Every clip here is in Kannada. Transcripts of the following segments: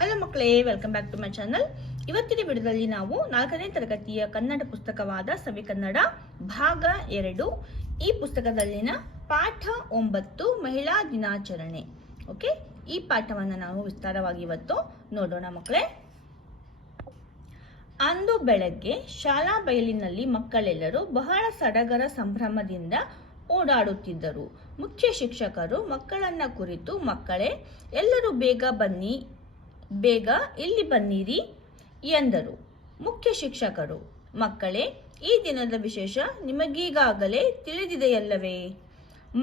ಹಲೋ ಮಕ್ಕಳೇ, welcome back to my channel. ಇವತ್ತಿನ ವಿಡಿಯೋದಲ್ಲಿ ನಾವು 4ನೇ ತರಗತಿಯ ಕನ್ನಡ ಪುಸ್ತಕವಾದ ಸವಿ ಕನ್ನಡ ಭಾಗ 2 ಈ ಪುಸ್ತಕದಲ್ಲಿನ ಪಾಠ 9 ಮಹಿಳಾ ದಿನಾಚರಣೆ. ಓಕೆ, ಈ ಪಾಠವನ್ನು ನಾವು ವಿಸ್ತಾರವಾಗಿ ಇವತ್ತು ನೋಡೋಣ ಮಕ್ಕಳೇ. ಅಂದು ಬೆಳಗ್ಗೆ ಶಾಲಾ ಬಯಲಿನಲ್ಲಿ ಮಕ್ಕಳೆಲ್ಲರೂ ಬಹಳ ಸಡಗರ ಸಂಭ್ರಮದಿಂದ ಓಡಾಡುತ್ತಿದ್ದರು. ಮುಖ್ಯ ಶಿಕ್ಷಕರು ಮಕ್ಕಳನ್ನ ಕುರಿತು, ಮಕ್ಕಳೇ ಎಲ್ಲರೂ ಬೇಗ ಇಲ್ಲಿ ಬನ್ನಿರಿ ಎಂದರು. ಮುಖ್ಯ ಶಿಕ್ಷಕರು, ಮಕ್ಕಳೇ ಈ ದಿನದ ವಿಶೇಷ ನಿಮಗೀಗಾಗಲೇ ತಿಳಿದಿದೆಯಲ್ಲವೇ?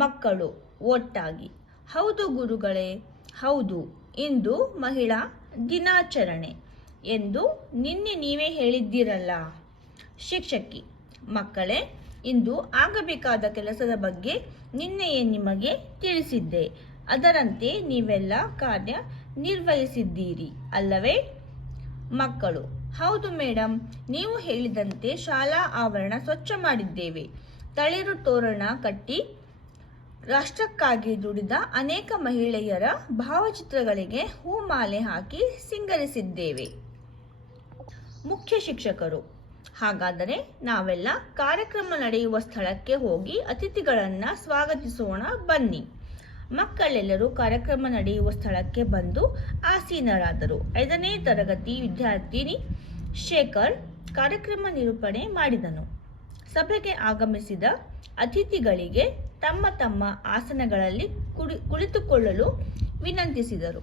ಮಕ್ಕಳು ಒಟ್ಟಾಗಿ, ಹೌದು ಗುರುಗಳೇ, ಹೌದು, ಇಂದು ಮಹಿಳಾ ದಿನಾಚರಣೆ ಎಂದು ನಿನ್ನೆ ನೀವೇ ಹೇಳಿದ್ದೀರಲ್ಲ. ಶಿಕ್ಷಕಿ, ಮಕ್ಕಳೇ ಇಂದು ಆಗಬೇಕಾದ ಕೆಲಸದ ಬಗ್ಗೆ ನಿನ್ನೆಯೇ ನಿಮಗೆ ತಿಳಿಸಿದ್ದೆ. ಅದರಂತೆ ನೀವೆಲ್ಲ ಕಾರ್ಯ ನಿರ್ವಹಿಸಿದ್ದೀರಿ ಅಲ್ಲವೇ? ಮಕ್ಕಳು, ಹೌದು ಮೇಡಮ್, ನೀವು ಹೇಳಿದಂತೆ ಶಾಲಾ ಆವರಣ ಸ್ವಚ್ಛ ಮಾಡಿದ್ದೇವೆ. ತಳಿರು ತೋರಣ ಕಟ್ಟಿ ರಾಷ್ಟ್ರಕ್ಕಾಗಿ ದುಡಿದ ಅನೇಕ ಮಹಿಳೆಯರ ಭಾವಚಿತ್ರಗಳಿಗೆ ಹೂಮಾಲೆ ಹಾಕಿ ಸಿಂಗರಿಸಿದ್ದೇವೆ. ಮುಖ್ಯ ಶಿಕ್ಷಕರು, ಹಾಗಾದರೆ ನಾವೆಲ್ಲ ಕಾರ್ಯಕ್ರಮ ನಡೆಯುವ ಸ್ಥಳಕ್ಕೆ ಹೋಗಿ ಅತಿಥಿಗಳನ್ನ ಸ್ವಾಗತಿಸೋಣ ಬನ್ನಿ. ಮಕ್ಕಳೆಲ್ಲರೂ ಕಾರ್ಯಕ್ರಮ ನಡೆಯುವ ಸ್ಥಳಕ್ಕೆ ಬಂದು ಆಸೀನರಾದರು. 5ನೇ ತರಗತಿ ವಿದ್ಯಾರ್ಥಿನಿ ಶೇಖರ್ ಕಾರ್ಯಕ್ರಮ ನಿರೂಪಣೆ ಮಾಡಿದನು. ಸಭೆಗೆ ಆಗಮಿಸಿದ ಅತಿಥಿಗಳಿಗೆ ತಮ್ಮ ತಮ್ಮ ಆಸನಗಳಲ್ಲಿ ಕುಳಿತುಕೊಳ್ಳಲು ವಿನಂತಿಸಿದರು.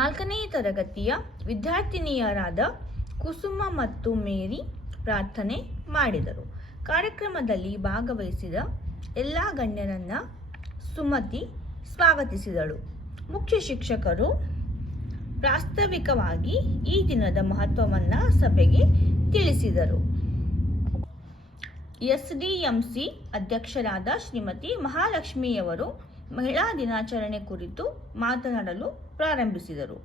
4ನೇ ತರಗತಿಯ ವಿದ್ಯಾರ್ಥಿನಿಯರಾದ ಕುಸುಮ ಮತ್ತು ಮೇರಿ ಪ್ರಾರ್ಥನೆ ಮಾಡಿದರು. ಕಾರ್ಯಕ್ರಮದಲ್ಲಿ ಭಾಗವಹಿಸಿದ ಎಲ್ಲ ಗಣ್ಯರನ್ನ ಸುಮತಿ ಸ್ವಾಗತಿಸಿದಳು. ಮುಖ್ಯ ಶಿಕ್ಷಕರು ಪ್ರಾಸ್ತಾವಿಕವಾಗಿ ಈ ದಿನದ ಮಹತ್ವವನ್ನ ಸಭೆಗೆ ತಿಳಿಸಿದರು. ಎಸ್ಡಿಎಂಸಿ ಅಧ್ಯಕ್ಷರಾದ ಶ್ರೀಮತಿ ಮಹಾಲಕ್ಷ್ಮಿಯವರು ಮಹಿಳಾ ದಿನಾಚರಣೆ ಕುರಿತು ಮಾತನಾಡಲು ಪ್ರಾರಂಭಿಸಿದರು.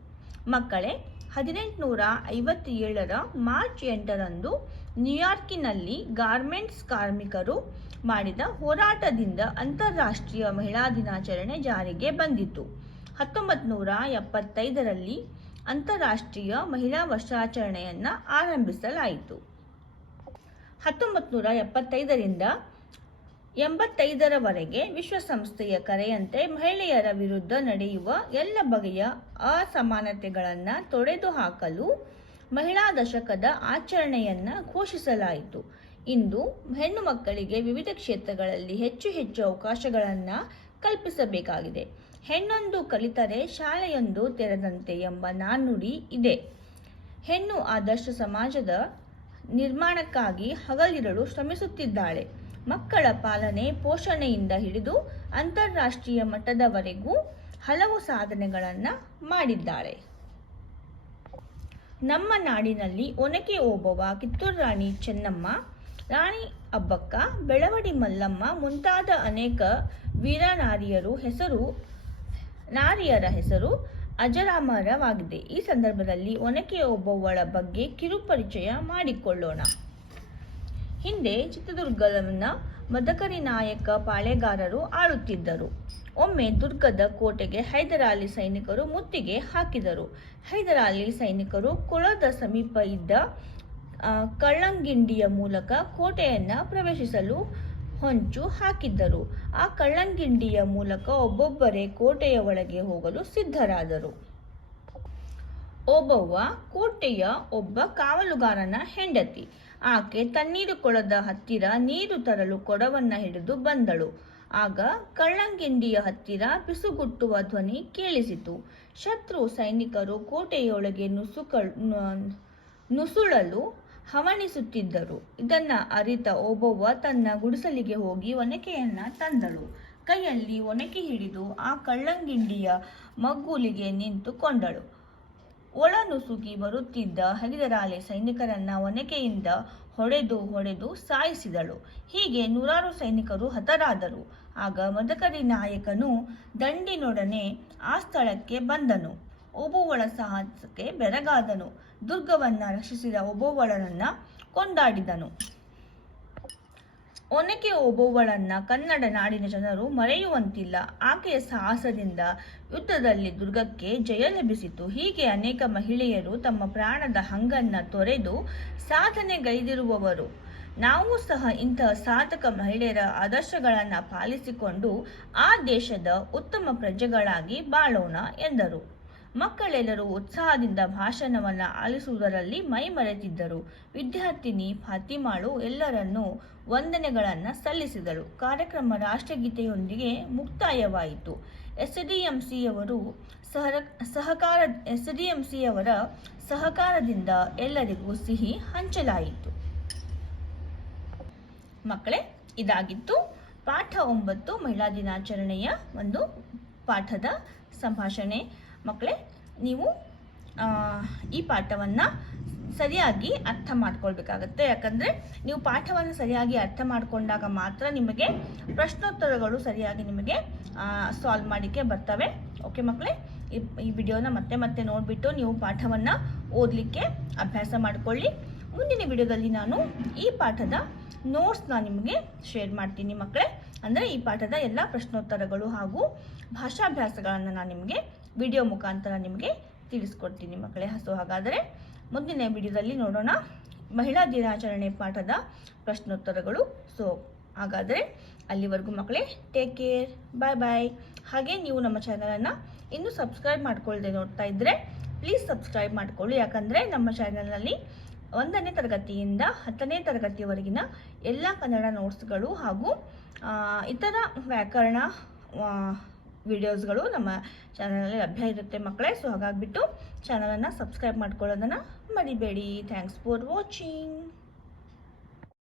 ಮಕ್ಕಳೇ, 1857 ಮಾರ್ಚ್ 8ರಂದು ನ್ಯೂಯಾರ್ಕಿನಲ್ಲಿ ಗಾರ್ಮೆಂಟ್ಸ್ ಕಾರ್ಮಿಕರು ಮಾಡಿದ ಹೋರಾಟದಿಂದ ಅಂತಾರಾಷ್ಟ್ರೀಯ ಮಹಿಳಾ ದಿನಾಚರಣೆ ಜಾರಿಗೆ ಬಂದಿತು. 1975ರಲ್ಲಿ ಅಂತಾರಾಷ್ಟ್ರೀಯ ಮಹಿಳಾ ವರ್ಷಾಚರಣೆಯನ್ನು ಆರಂಭಿಸಲಾಯಿತು. 1975ರಿಂದ 85ರವರೆಗೆ ವಿಶ್ವಸಂಸ್ಥೆಯ ಕರೆಯಂತೆ ಮಹಿಳೆಯರ ವಿರುದ್ಧ ನಡೆಯುವ ಎಲ್ಲ ಬಗೆಯ ಅಸಮಾನತೆಗಳನ್ನು ತೊಡೆದುಹಾಕಲು ಮಹಿಳಾ ದಶಕದ ಆಚರಣೆಯನ್ನು ಘೋಷಿಸಲಾಯಿತು. ಇಂದು ಹೆಣ್ಣು ಮಕ್ಕಳಿಗೆ ವಿವಿಧ ಕ್ಷೇತ್ರಗಳಲ್ಲಿ ಹೆಚ್ಚು ಹೆಚ್ಚು ಅವಕಾಶಗಳನ್ನು ಕಲ್ಪಿಸಬೇಕಾಗಿದೆ. ಹೆಣ್ಣೊಂದು ಕಲಿತರೆ ಶಾಲೆಯೊಂದು ತೆರೆದಂತೆ ಎಂಬ ನಾಣ್ಣುಡಿ ಇದೆ. ಹೆಣ್ಣು ಆದರ್ಶ ಸಮಾಜದ ನಿರ್ಮಾಣಕ್ಕಾಗಿ ಹಗಲಿರುಳು ಶ್ರಮಿಸುತ್ತಿದ್ದಾಳೆ. ಮಕ್ಕಳ ಪಾಲನೆ ಪೋಷಣೆಯಿಂದ ಹಿಡಿದು ಅಂತಾರಾಷ್ಟ್ರೀಯ ಮಟ್ಟದವರೆಗೂ ಹಲವು ಸಾಧನೆಗಳನ್ನು ಮಾಡಿದ್ದಾಳೆ. ನಮ್ಮ ನಾಡಿನಲ್ಲಿ ಒನಕೆ ಓಬವ್ವ, ಕಿತ್ತೂರು ರಾಣಿ ಚೆನ್ನಮ್ಮ, ರಾಣಿ ಅಬ್ಬಕ್ಕ, ಬೆಳವಡಿ ಮಲ್ಲಮ್ಮ ಮುಂತಾದ ಅನೇಕ ನಾರಿಯರ ಹೆಸರು ಅಜರಾಮರವಾಗಿದೆ. ಈ ಸಂದರ್ಭದಲ್ಲಿ ಒನಕೆ ಓಬವ್ವಳ ಬಗ್ಗೆ ಕಿರುಪರಿಚಯ ಮಾಡಿಕೊಳ್ಳೋಣ. ಹಿಂದೆ ಚಿತ್ರದುರ್ಗವನ್ನು ಮದಕರಿ ನಾಯಕ ಪಾಳೆಗಾರರು ಆಳುತ್ತಿದ್ದರು. ಒಮ್ಮೆ ದುರ್ಗದ ಕೋಟೆಗೆ ಹೈದರಾಲಿ ಸೈನಿಕರು ಮುತ್ತಿಗೆ ಹಾಕಿದರು. ಹೈದರಾಲಿ ಸೈನಿಕರು ಕೊಳದ ಸಮೀಪ ಇದ್ದ ಕಳ್ಳಂಗಿಂಡಿಯ ಮೂಲಕ ಕೋಟೆಯನ್ನು ಪ್ರವೇಶಿಸಲು ಹೊಂಚು ಹಾಕಿದ್ದರು. ಆ ಕಳ್ಳಂಗಿಂಡಿಯ ಮೂಲಕ ಒಬ್ಬೊಬ್ಬರೇ ಕೋಟೆಯ ಒಳಗೆ ಹೋಗಲು ಸಿದ್ಧರಾದರು. ಓಬವ್ವ ಕೋಟೆಯ ಒಬ್ಬ ಕಾವಲುಗಾರನ ಹೆಂಡತಿ. ಆಕೆ ತಣ್ಣೀರು ಕೊಳದ ಹತ್ತಿರ ನೀರು ತರಲು ಕೊಡವನ್ನು ಹಿಡಿದು ಬಂದಳು. ಆಗ ಕಳ್ಳಂಗಿಂಡಿಯ ಹತ್ತಿರ ಪಿಸುಗುಟ್ಟುವ ಧ್ವನಿ ಕೇಳಿಸಿತು. ಶತ್ರು ಸೈನಿಕರು ಕೋಟೆಯೊಳಗೆ ನುಸುಳಲು ಹವಣಿಸುತ್ತಿದ್ದರು. ಇದನ್ನ ಅರಿತ ಓಬವ್ವ ತನ್ನ ಗುಡಿಸಲಿಗೆ ಹೋಗಿ ಒನಕೆಯನ್ನ ತಂದಳು. ಕೈಯಲ್ಲಿ ಒನಕೆ ಹಿಡಿದು ಆ ಕಳ್ಳಂಗಿಂಡಿಯ ಮಗ್ಗುಲಿಗೆ ನಿಂತುಕೊಂಡಳು. ಒಳನುಸುಗಿ ಬರುತ್ತಿದ್ದ ಹೈದರಾಲಿ ಸೈನಿಕರನ್ನ ಒನಕೆಯಿಂದ ಹೊಡೆದು ಸಾಯಿಸಿದಳು. ಹೀಗೆ ನೂರಾರು ಸೈನಿಕರು ಹತರಾದರು. ಆಗ ಮದಕರಿ ನಾಯಕನು ದಂಡಿನೊಡನೆ ಆ ಸ್ಥಳಕ್ಕೆ ಬಂದನು. ಓಬವ್ವಳ ಸಾಹಸಕ್ಕೆ ಬೆರಗಾದನು. ದುರ್ಗವನ್ನ ರಕ್ಷಿಸಿದ ಓಬವ್ವಳನ್ನ ಕೊಂಡಾಡಿದನು. ಒನಕೆ ಓಬವ್ವಳನ್ನ ಕನ್ನಡ ನಾಡಿನ ಜನರು ಮರೆಯುವಂತಿಲ್ಲ. ಆಕೆಯ ಸಾಹಸದಿಂದ ಯುದ್ಧದಲ್ಲಿ ದುರ್ಗಕ್ಕೆ ಜಯ ಲಭಿಸಿತು. ಹೀಗೆ ಅನೇಕ ಮಹಿಳೆಯರು ತಮ್ಮ ಪ್ರಾಣದ ಹಂಗನ್ನ ತೊರೆದು ಸಾಧನೆಗೈದಿರುವವರು. ನಾವು ಸಹ ಇಂತಹ ಸಾಧಕ ಮಹಿಳೆಯರ ಆದರ್ಶಗಳನ್ನು ಪಾಲಿಸಿಕೊಂಡು ಆ ದೇಶದ ಉತ್ತಮ ಪ್ರಜೆಗಳಾಗಿ ಬಾಳೋಣ ಎಂದರು. ಮಕ್ಕಳೆಲ್ಲರೂ ಉತ್ಸಾಹದಿಂದ ಭಾಷಣವನ್ನು ಆಲಿಸುವುದರಲ್ಲಿ ಮೈ ಮರೆತಿದ್ದರು. ವಿದ್ಯಾರ್ಥಿನಿ ಫಾತಿಮಾಳು ಎಲ್ಲರನ್ನೂ ವಂದನೆಗಳನ್ನು ಸಲ್ಲಿಸಿದಳು. ಕಾರ್ಯಕ್ರಮ ರಾಷ್ಟ್ರಗೀತೆಯೊಂದಿಗೆ ಮುಕ್ತಾಯವಾಯಿತು. ಎಸ್ಡಿಎಂಸಿಯವರ ಸಹಕಾರದಿಂದ ಎಲ್ಲರಿಗೂ ಸಿಹಿ ಹಂಚಲಾಯಿತು. ಮಕ್ಕಳೇ, ಇದಾಗಿತ್ತು ಪಾಠ 9 ಮಹಿಳಾ ದಿನಾಚರಣೆಯ ಒಂದು ಪಾಠದ ಸಂಭಾಷಣೆ. ಮಕ್ಕಳೇ, ನೀವು ಈ ಪಾಠವನ್ನು ಸರಿಯಾಗಿ ಅರ್ಥ ಮಾಡ್ಕೊಳ್ಬೇಕಾಗತ್ತೆ. ಯಾಕಂದರೆ ನೀವು ಪಾಠವನ್ನು ಸರಿಯಾಗಿ ಅರ್ಥ ಮಾಡಿಕೊಂಡಾಗ ಮಾತ್ರ ನಿಮಗೆ ಪ್ರಶ್ನೋತ್ತರಗಳು ಸರಿಯಾಗಿ ನಿಮಗೆ ಸಾಲ್ವ್ ಮಾಡಲಿಕ್ಕೆ ಬರ್ತವೆ. ಓಕೆ ಮಕ್ಕಳೇ, ಈ ವಿಡಿಯೋನ ಮತ್ತೆ ನೋಡಿಬಿಟ್ಟು ನೀವು ಪಾಠವನ್ನು ಓದಲಿಕ್ಕೆ ಅಭ್ಯಾಸ ಮಾಡಿಕೊಳ್ಳಿ. ಮುಂದಿನ ವಿಡಿಯೋದಲ್ಲಿ ನಾನು ಈ ಪಾಠದ ನೋಟ್ಸ್ನ ನಿಮಗೆ ಶೇರ್ ಮಾಡ್ತೀನಿ ಮಕ್ಕಳೇ. ಅಂದರೆ ಈ ಪಾಠದ ಎಲ್ಲ ಪ್ರಶ್ನೋತ್ತರಗಳು ಹಾಗೂ ಭಾಷಾಭ್ಯಾಸಗಳನ್ನು ನಾನು ನಿಮಗೆ ವಿಡಿಯೋ ಮುಖಾಂತರ ನಿಮಗೆ ತಿಳಿಸ್ಕೊಡ್ತೀನಿ ಮಕ್ಕಳೇ. ಹಾಗಾದರೆ ಮುಂದಿನ ವಿಡಿಯೋದಲ್ಲಿ ನೋಡೋಣ ಮಹಿಳಾ ದಿನಾಚರಣೆ ಪಾಠದ ಪ್ರಶ್ನೋತ್ತರಗಳು. ಹಾಗಾದರೆ ಅಲ್ಲಿವರೆಗೂ ಮಕ್ಕಳೇ ಟೇಕ್ ಕೇರ್, ಬಾಯ್ ಬಾಯ್. ಹಾಗೆ ನೀವು ನಮ್ಮ ಚಾನಲನ್ನು ಇನ್ನೂ ಸಬ್ಸ್ಕ್ರೈಬ್ ಮಾಡ್ಕೊಳ್ಳದೆ ನೋಡ್ತಾ ಇದ್ದರೆ ಪ್ಲೀಸ್ ಸಬ್ಸ್ಕ್ರೈಬ್ ಮಾಡಿಕೊಳ್ಳಿ. ಯಾಕಂದರೆ ನಮ್ಮ ಚಾನಲ್ನಲ್ಲಿ 1ನೇ ತರಗತಿಯಿಂದ 10ನೇ ತರಗತಿಯವರೆಗಿನ ಎಲ್ಲ ಕನ್ನಡ ನೋಟ್ಸ್ಗಳು ಹಾಗೂ ಇತರ ವ್ಯಾಕರಣ ವಿಡಿಯೋಸ್ಗಳು ನಮ್ಮ ಚಾನಲಲ್ಲಿ ಲಭ್ಯ ಇರುತ್ತೆ ಮಕ್ಕಳೇ. ಹಾಗಾಗಿಬಿಟ್ಟು ಚಾನಲನ್ನು ಸಬ್ಸ್ಕ್ರೈಬ್ ಮಾಡ್ಕೊಳ್ಳೋದನ್ನು ಮರಿಬೇಡಿ. Thanks for watching.